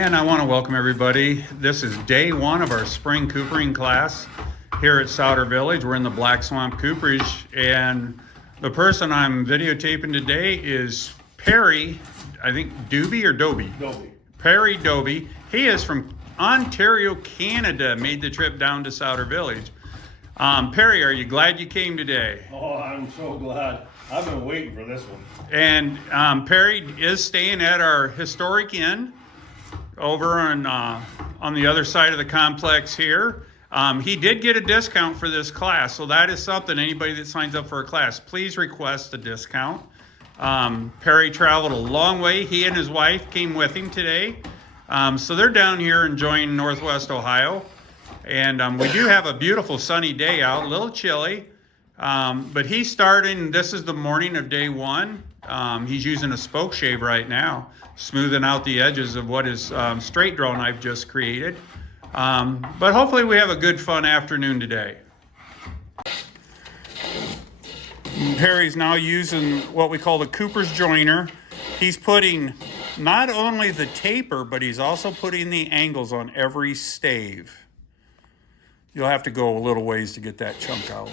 And I want to welcome everybody. This is day one of our spring coopering class here at Souter Village. We're in the Black Swamp Cooperage, and the person I'm videotaping today is Perry, I think Doby or Doby? Doby. Perry Doby. He is from Ontario, Canada, made the trip down to Souter Village. Perry, are you glad you came today? Oh, I'm so glad. I've been waiting for this one. And Perry is staying at our historic inn over on the other side of the complex here. He did get a discount for this class, so that is something. Anybody that signs up for a class, please request a discount. Perry traveled a long way. He and his wife came with him today. So they're down here enjoying Northwest Ohio. And we do have a beautiful sunny day out, a little chilly. But he's starting, this is the morning of day one. He's using a spoke shave right now, smoothing out the edges of what his straight draw knife just created. But hopefully we have a good, fun afternoon today. Perry's now using what we call the Cooper's joiner. He's putting not only the taper, but he's also putting the angles on every stave. You'll have to go a little ways to get that chunk out.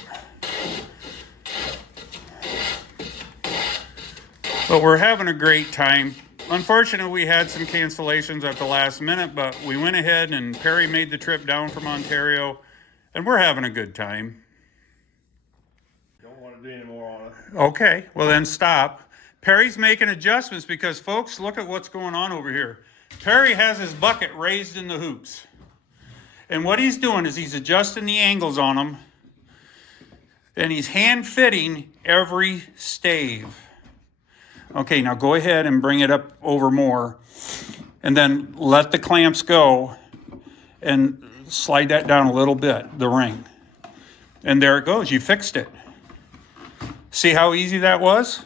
But we're having a great time. Unfortunately, we had some cancellations at the last minute, but we went ahead and Perry made the trip down from Ontario, and we're having a good time. Don't want to do any more on it. Okay, well then stop. Perry's making adjustments because, folks, look at what's going on over here. Perry has his bucket raised in the hoops. And what he's doing is he's adjusting the angles on them, and he's hand fitting every stave. Okay, now go ahead and bring it up over more, and then let the clamps go and slide that down a little bit, the ring. And there it goes, you fixed it. See how easy that was?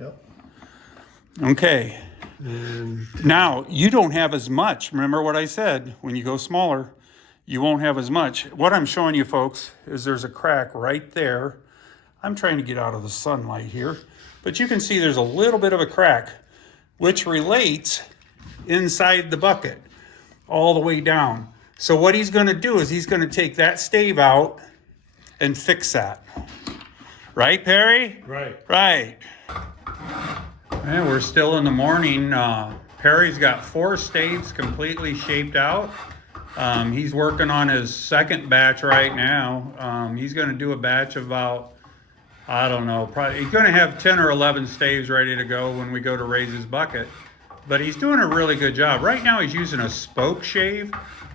Yep. Okay. Now, you don't have as much. Remember what I said, when you go smaller, you won't have as much. What I'm showing you, folks, is there's a crack right there. I'm trying to get out of the sunlight here, but you can see there's a little bit of a crack, which relates inside the bucket all the way down. So what he's going to do is he's going to take that stave out and fix that. Right, Perry? Right. Right. And we're still in the morning. Perry's got 4 staves completely shaped out. He's working on his second batch right now. He's going to do a batch of about, I don't know, probably he's going to have 10 or 11 staves ready to go when we go to raise his bucket. But he's doing a really good job. Right now he's using a spoke shave,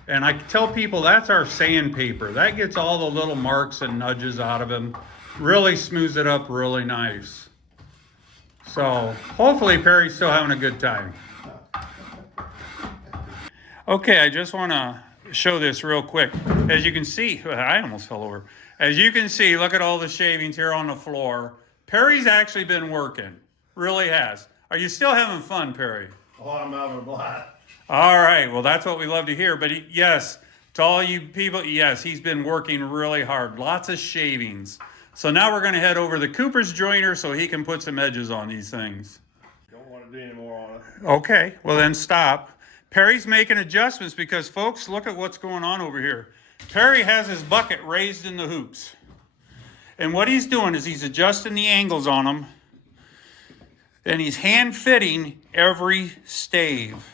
and I tell people that's our sandpaper. That gets all the little marks and nudges out of him. Really smooths it up really nice. So hopefully Perry's still having a good time. Okay, I just want to show this real quick. As you can see, I almost fell over. As you can see, look at all the shavings here on the floor. Perry's actually been working, really has. Are you still having fun, Perry? Oh, I'm having a blast. All right, well, that's what we love to hear. But yes, to all you people, yes, he's been working really hard. Lots of shavings. So now we're going to head over to the Cooper's joiner so he can put some edges on these things. Don't want to do any more on it. Okay, well then stop. Perry's making adjustments because, folks, look at what's going on over here. Perry has his bucket raised in the hoops. And what he's doing is he's adjusting the angles on them, and he's hand fitting every stave.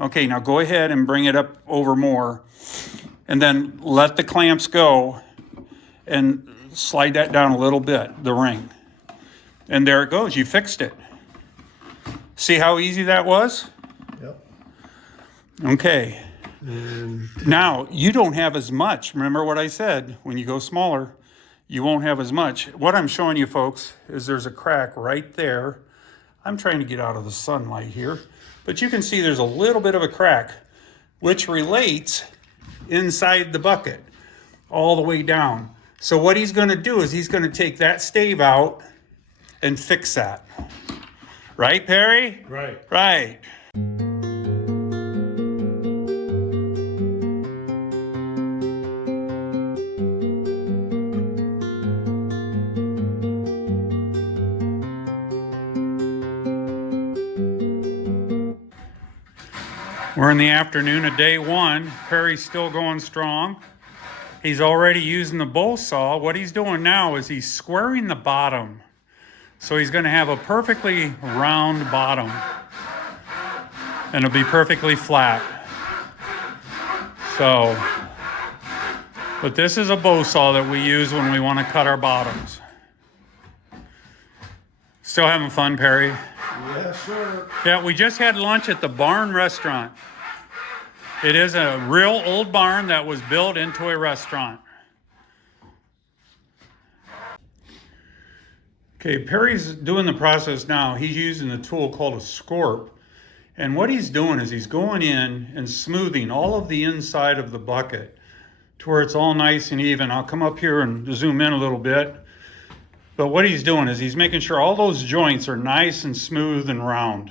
Okay, now go ahead and bring it up over more, and then let the clamps go and slide that down a little bit, the ring. And there it goes, you fixed it. See how easy that was? Yep. Okay. Now, you don't have as much. Remember what I said, when you go smaller, you won't have as much. What I'm showing you, folks, is there's a crack right there. I'm trying to get out of the sunlight here, but you can see there's a little bit of a crack, which relates inside the bucket all the way down. So what he's going to do is he's going to take that stave out and fix that. Right, Perry? Right. Right. We're in the afternoon of day one. Perry's still going strong. He's already using the bowl saw. What he's doing now is he's squaring the bottom. So he's going to have a perfectly round bottom. And it'll be perfectly flat. So, but this is a bow saw that we use when we want to cut our bottoms. Still having fun, Perry? Yes, sir. Yeah, we just had lunch at the Barn Restaurant. It is a real old barn that was built into a restaurant. Okay, Perry's doing the process now. He's using a tool called a scorp. And what he's doing is he's going in and smoothing all of the inside of the bucket to where it's all nice and even. I'll come up here and zoom in a little bit. But what he's doing is he's making sure all those joints are nice and smooth and round.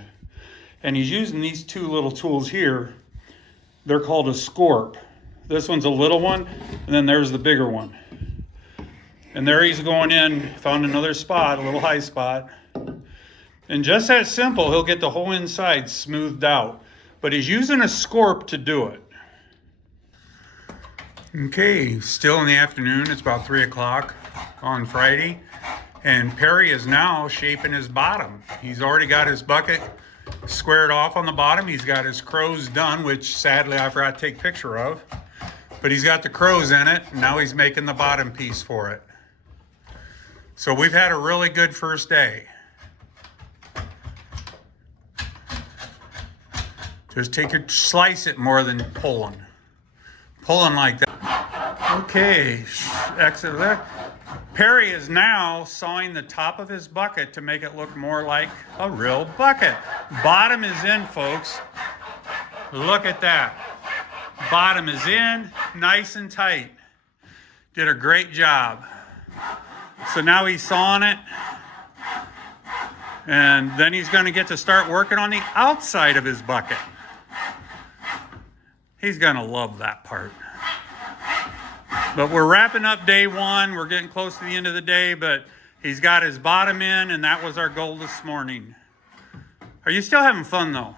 And he's using these two little tools here. They're called a scorp. This one's a little one, and then there's the bigger one. And there he's going in, found another spot, a little high spot. And just that simple, he'll get the whole inside smoothed out. But he's using a scorp to do it. Okay, still in the afternoon. It's about 3 o'clock on Friday. And Perry is now shaping his bottom. He's already got his bucket squared off on the bottom. He's got his crows done, which sadly I forgot to take a picture of. But he's got the crows in it. And now he's making the bottom piece for it. So we've had a really good first day. Just slice it more than pulling. Pulling like that. Okay, exit there. Perry is now sawing the top of his bucket to make it look more like a real bucket. Bottom is in, folks. Look at that. Bottom is in, nice and tight. Did a great job. So now he's sawing it. And then he's going to get to start working on the outside of his bucket. He's going to love that part. But we're wrapping up day one. We're getting close to the end of the day, but he's got his bottom in, and that was our goal this morning. Are you still having fun, though?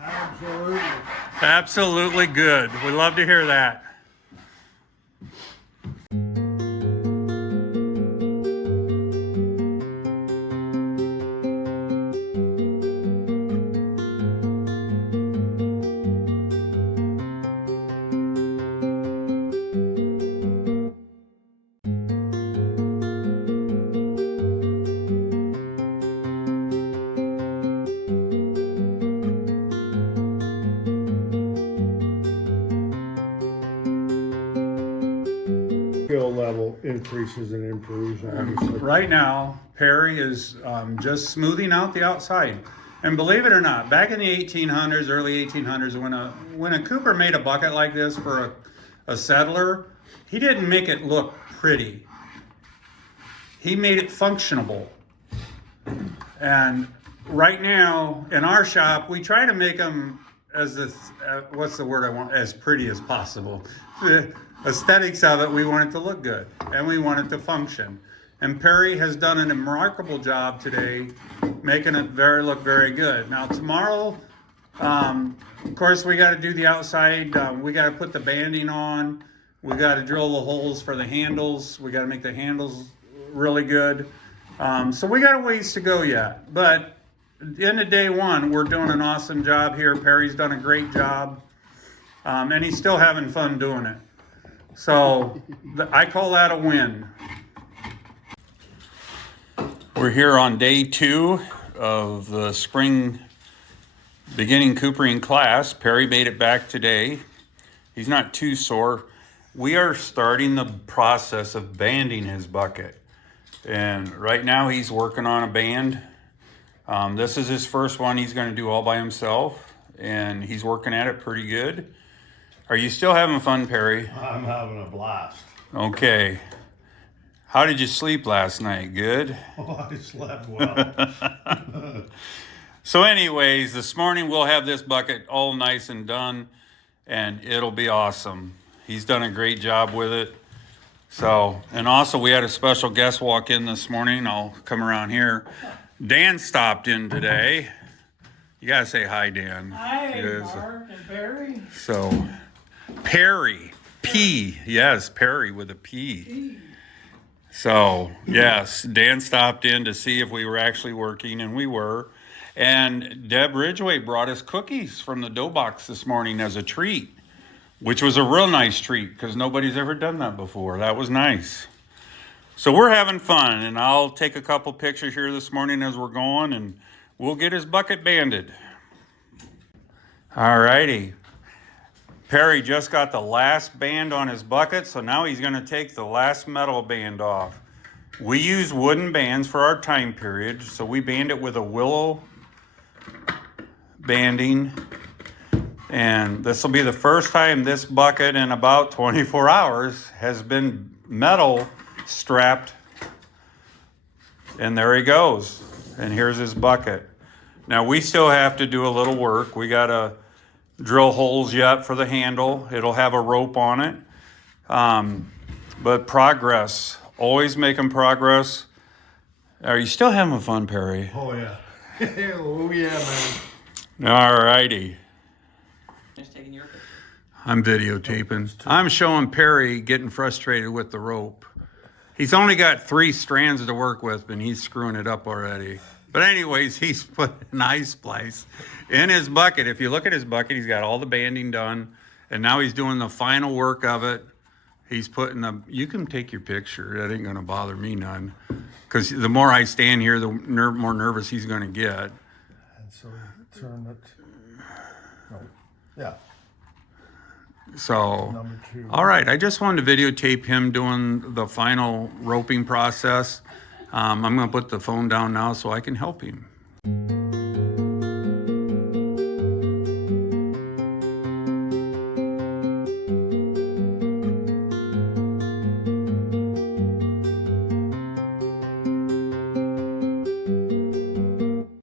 Absolutely. Absolutely good. We love to hear that. Skill level increases and improves, obviously. Right now, Perry is just smoothing out the outside. And believe it or not, back in the 1800s, early 1800s, when a Cooper made a bucket like this for a settler, he didn't make it look pretty. He made it functionable. And right now, in our shop, we try to make them as what's the word I want? As pretty as possible. The aesthetics of it, we want it to look good, and we want it to function. And Perry has done a remarkable job today, making it look very good. Now tomorrow, of course, we got to do the outside. We got to put the banding on. We got to drill the holes for the handles. We got to make the handles really good. So we got a ways to go yet. But at the end of day one, we're doing an awesome job here. Perry's done a great job, and he's still having fun doing it. So I call that a win. We're here on day 2 of the spring beginning coopering class. Perry made it back today. He's not too sore. We are starting the process of banding his bucket. And right now he's working on a band. This is his first one he's going to do all by himself. And he's working at it pretty good. Are you still having fun, Perry? I'm having a blast. Okay. How did you sleep last night? Good? Oh, I slept well. So anyways, this morning we'll have this bucket all nice and done, and it'll be awesome. He's done a great job with it. So, and also we had a special guest walk in this morning. I'll come around here. Dan stopped in today. You gotta say hi, Dan. Hi, Yes. Mark and Barry. So, Perry, P, yes, Perry with a P. So, yes, Dan stopped in to see if we were actually working, and we were. And Deb Ridgway brought us cookies from the dough box this morning as a treat, which was a real nice treat because nobody's ever done that before. That was nice. So we're having fun, and I'll take a couple pictures here this morning as we're going, and we'll get his bucket banded. All righty. Perry just got the last band on his bucket, so now he's going to take the last metal band off. We use wooden bands for our time period, so we band it with a willow banding. And this will be the first time this bucket in about 24 hours has been metal strapped. And there he goes. And here's his bucket. Now we still have to do a little work. We got to drill holes yet for the handle. It'll have a rope on it. But progress, always making progress. Are you still having fun, Perry? Oh, yeah. Oh, yeah, man. All righty. Just taking your picture. I'm videotaping. I'm showing Perry getting frustrated with the rope. He's only got 3 strands to work with, and he's screwing it up already. But anyways, he's put an ice splice in his bucket. If you look at his bucket, he's got all the banding done, and now he's doing the final work of it. He's putting the, you can take your picture. That ain't gonna bother me none. Because the more I stand here, the more nervous he's gonna get. And so turn it. No. Yeah. So, Number 2. all right, I just wanted to videotape him doing the final roping process. I'm gonna put the phone down now so I can help him.